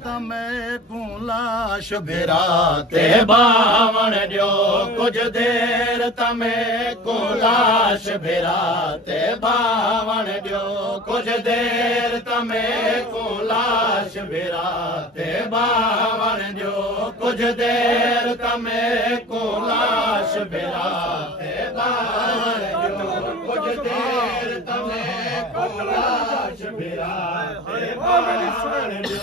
तमें को लाश बिराते बावण जो कुछ देर तमें को लाश बिराते बावण जो कुछ देर तमें को लाश बिराते बावण जो कुछ देर तमें को लाश बिराते बावण जो कुछ देर तमें को लाश बिराते बावण जो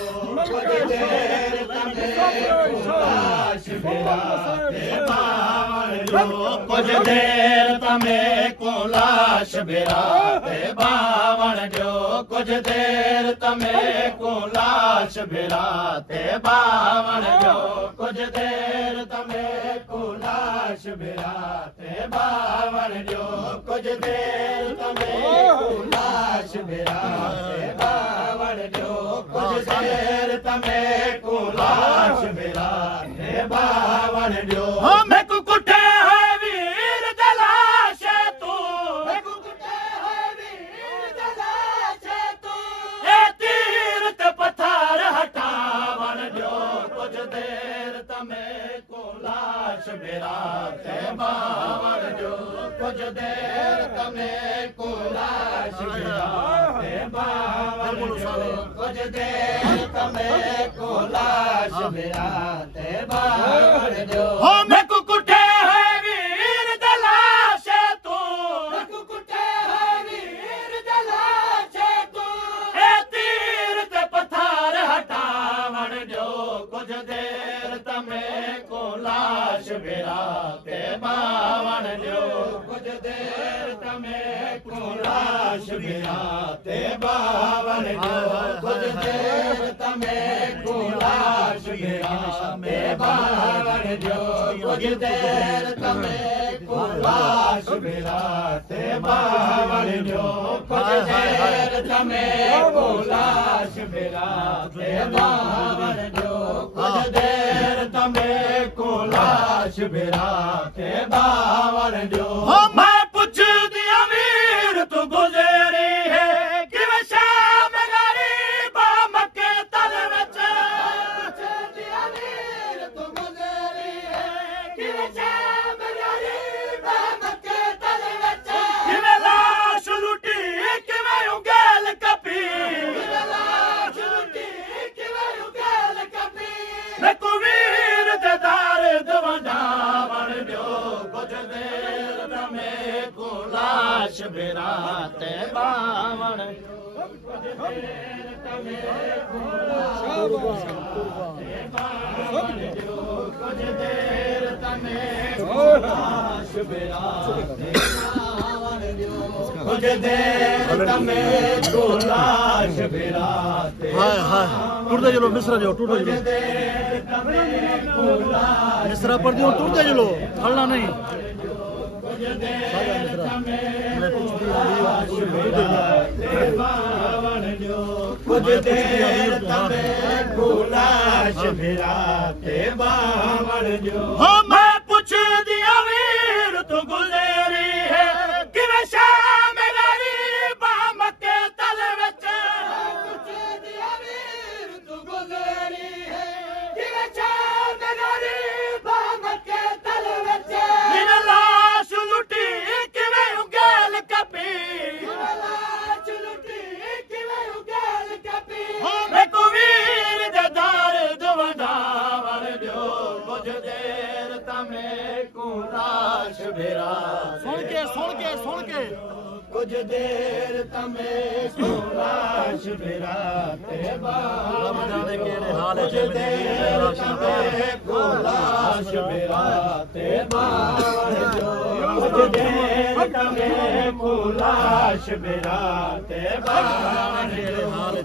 कुछ देर तमें को लाश बिराते बावण जो कुछ देर तमें को लाश बिराते बावण जो कुछ देर तमें को लाश बिराते बावण जो कुछ देर तमें को लाश बिराते बावण जो कुछ देर तमें को लाश बिराते बावण जो कुछ देर तमें को लाश बिराते बावण जो मैं कुकुटे है वीर दलाश तू मैं कुकुटे है वीर दलाश तू ए तीर ते पत्थर हटावण जो कुछ देर तमें को लाश बिराते बावण जो कुछ देर तमें को लाश बिराते बावण जो कुछ देर तमें को लाश बिराते बावण जो मैं कुकुटे है वीर दलाश तू मैं कुकुटे है वीर दलाश तू ए तीर ते पत्थर हटावण जो कुछ देर तमें को लाश बिराते बावण जो कुछ देर तमें को लाश बिराते बावण जो कुछ देर तमें को लाश बिराते बावण जो कुछ देर तमें को लाश बिराते बावण जो कुछ देर तमें को लाश बिराते बावण जो कुछ देर तमें को लाश बिराते बावण जो मैं पूछ दिया वीर तू गुजरी है कि वे शाम गरीब मक्के तल विच पूछ दिया वीर तू गुजरी है कि वे शाम गरीब मक्के तल विच कि वे लाश लुटी कि वे उंगल कपी कि वे लाश लुटी कि वे उंगल कपी मैं को वीर दे दर्द वंडावण जो कुछ देर तमें को लाश बिराते बावण कुछ देर तमें को लाश बिराते बावण जो कुछ देर तमें को लाश बिराते बावण जो कुछ देर तमें को लाश बिराते टूटते चलो मिश्रा जो टूटो चलो मिश्रा पर दियो टूटते चलो खड़ना नहीं कुछ देर तमें को लाश बिराते बावण जो मैं पूछ दिया वीर तू गुजरी है कि वे शाम गरीब मक्के तल विच पूछ दिया वीर तू गुजरी है कि वे शाम गरीब मक्के तल विच बिन लाश लुटी कि वे उंगल कपी लाश लुटी कि वे उंगल कपी मैं को वीर दे दर्द वंडावण जो कुछ देर तमें को लाश बिराते सुन के कुछ देर तमें को लाश बिराते बावण कुछ देर तमें को लाश बिराते बावण जो कुछ देर तमें को लाश बिराते बावण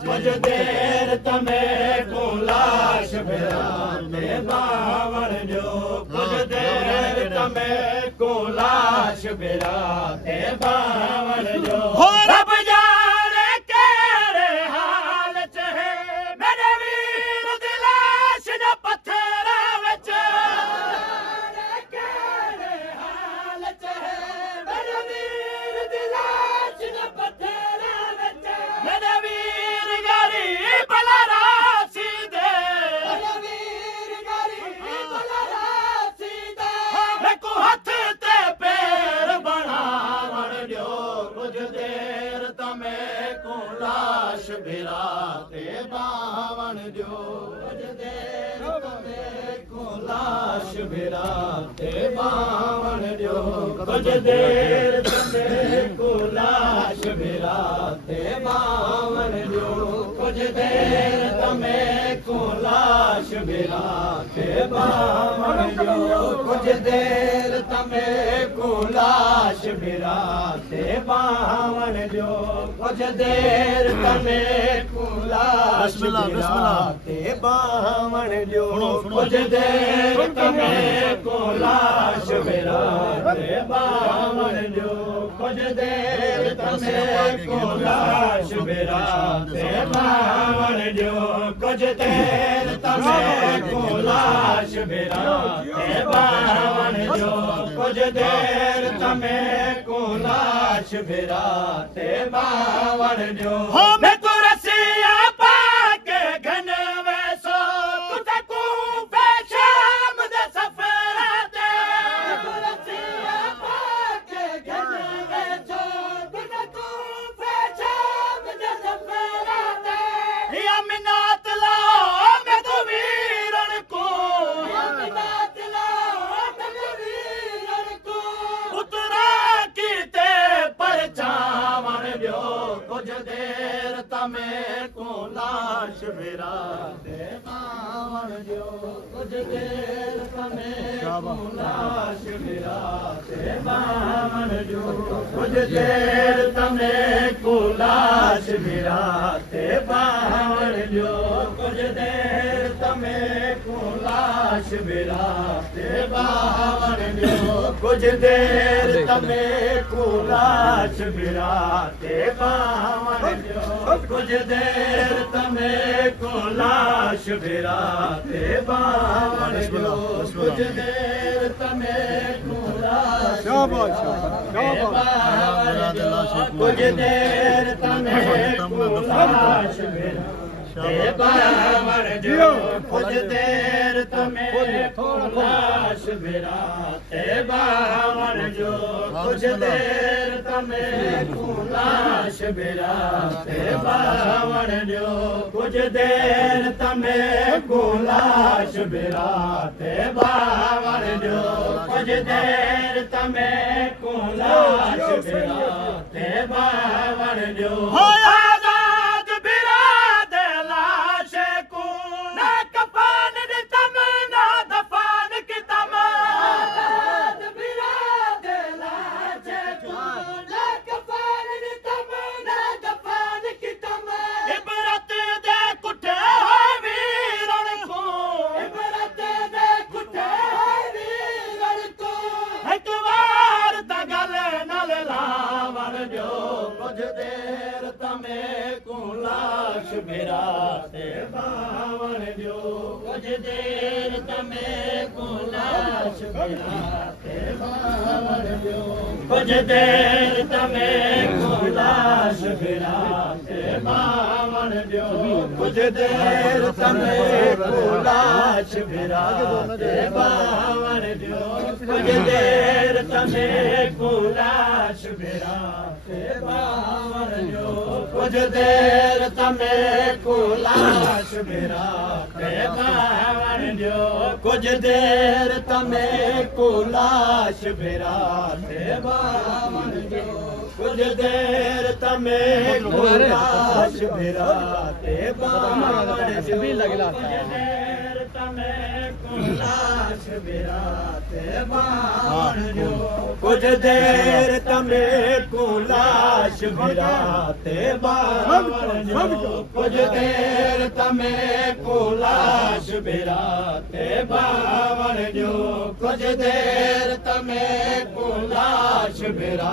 कुछ देर तमें को लाश बिराते बावण जो कुछ देर तमें को लाश बिराते बावण जो रब जाने केड़े हाल च है मेरे वीर दी लाश दा पत्थरा विच केड़े हाल च है मेरे वीर दी लाश दा पत्थरा विच मेरे वीर गरीब रासी दे बावण जो कुछ देर तमे को लाश बिरा ते बावण जो कुछ देर तमे को लाश बिरा ते बावण जो कुछ देर तमे को लाश बिरा ते बावण जो कुछ देर तमे को लाश बिरा ते बावण जो कुछ देर तमे को लाश बिरा ते बावण जो कुछ देर तमे को लाश बिरा ते बावण जो कुछ देर तमे को लाश बिरा ते बावण जो कुछ देर तमे को लाश बिरा ते बावण जो कुछ देर तमे को लाश बिरा ते बावण जो मैं तो रसिया पाके घन वैसो तुझे को शाम दे सफरा दे रसिया पाके घन वैसो तुझे को शाम दे सफरा दे या मिनात ला मैं तो वीरन को या मिनात ला मैं वीरन को उतरा कीते पर चावण जो कुछ देर तमे को लाश बिरा ते बावण जो कुछ देर तमे को लाश बिरा ते बावण जो कुछ देर तमे को लाश बिरा ते बावण जो कुछ देर तमे को लाश बिरा ते बावण जो कुछ देर तमे को लाश बिरा ते बावण जो कुछ देर तमे को लाश बिरा ते बावण जो कुछ देर तमे को लाश कुछ देर तमे को लाश बिरा ते बावण जो कुछ देर तमे को लाश बिरा ते बावण जो कुछ देर तमे को लाश बिरा ते बावण जो कुछ देर तमे को लाश बिरा ते बावण जो कुछ देर तमे को लाश बिरा ते बावण जो आजाद बिरा दे लाश को ना कफन दे तम ना दफन की तम आजाद बिरा दे लाश को ना कफन दे तम ना दफन की तम इबरत दे कुठे होए वीरन को इबरत दे कुठे होए वीरन को एक बार तगल नल लावण जो कुछ देर तमे को लाश बिरा ते बावण जो कुछ देर तमे को लाश बिरा ते बावण जो कुछ देर तमे को लाश बिरा ते बावण जो कुछ देर तमे को लाश बिरा ते बावण जो कुछ देर तमे को लाश बिरा ते बावण जो कुछ देर तमे को लाश बिरा ते बावण जो कुछ देर तमे को लाश बिरा ते बावण जो कुछ देर तमे को लाश बिरा ते बावण जो तमे को लाश बिरा ते बावण जो कुछ देर तमे को लाश बिरा ते बावण जो कुछ देर तमे को लाश बिरा ते बावण जो कुछ देर तमे को लाश बिरा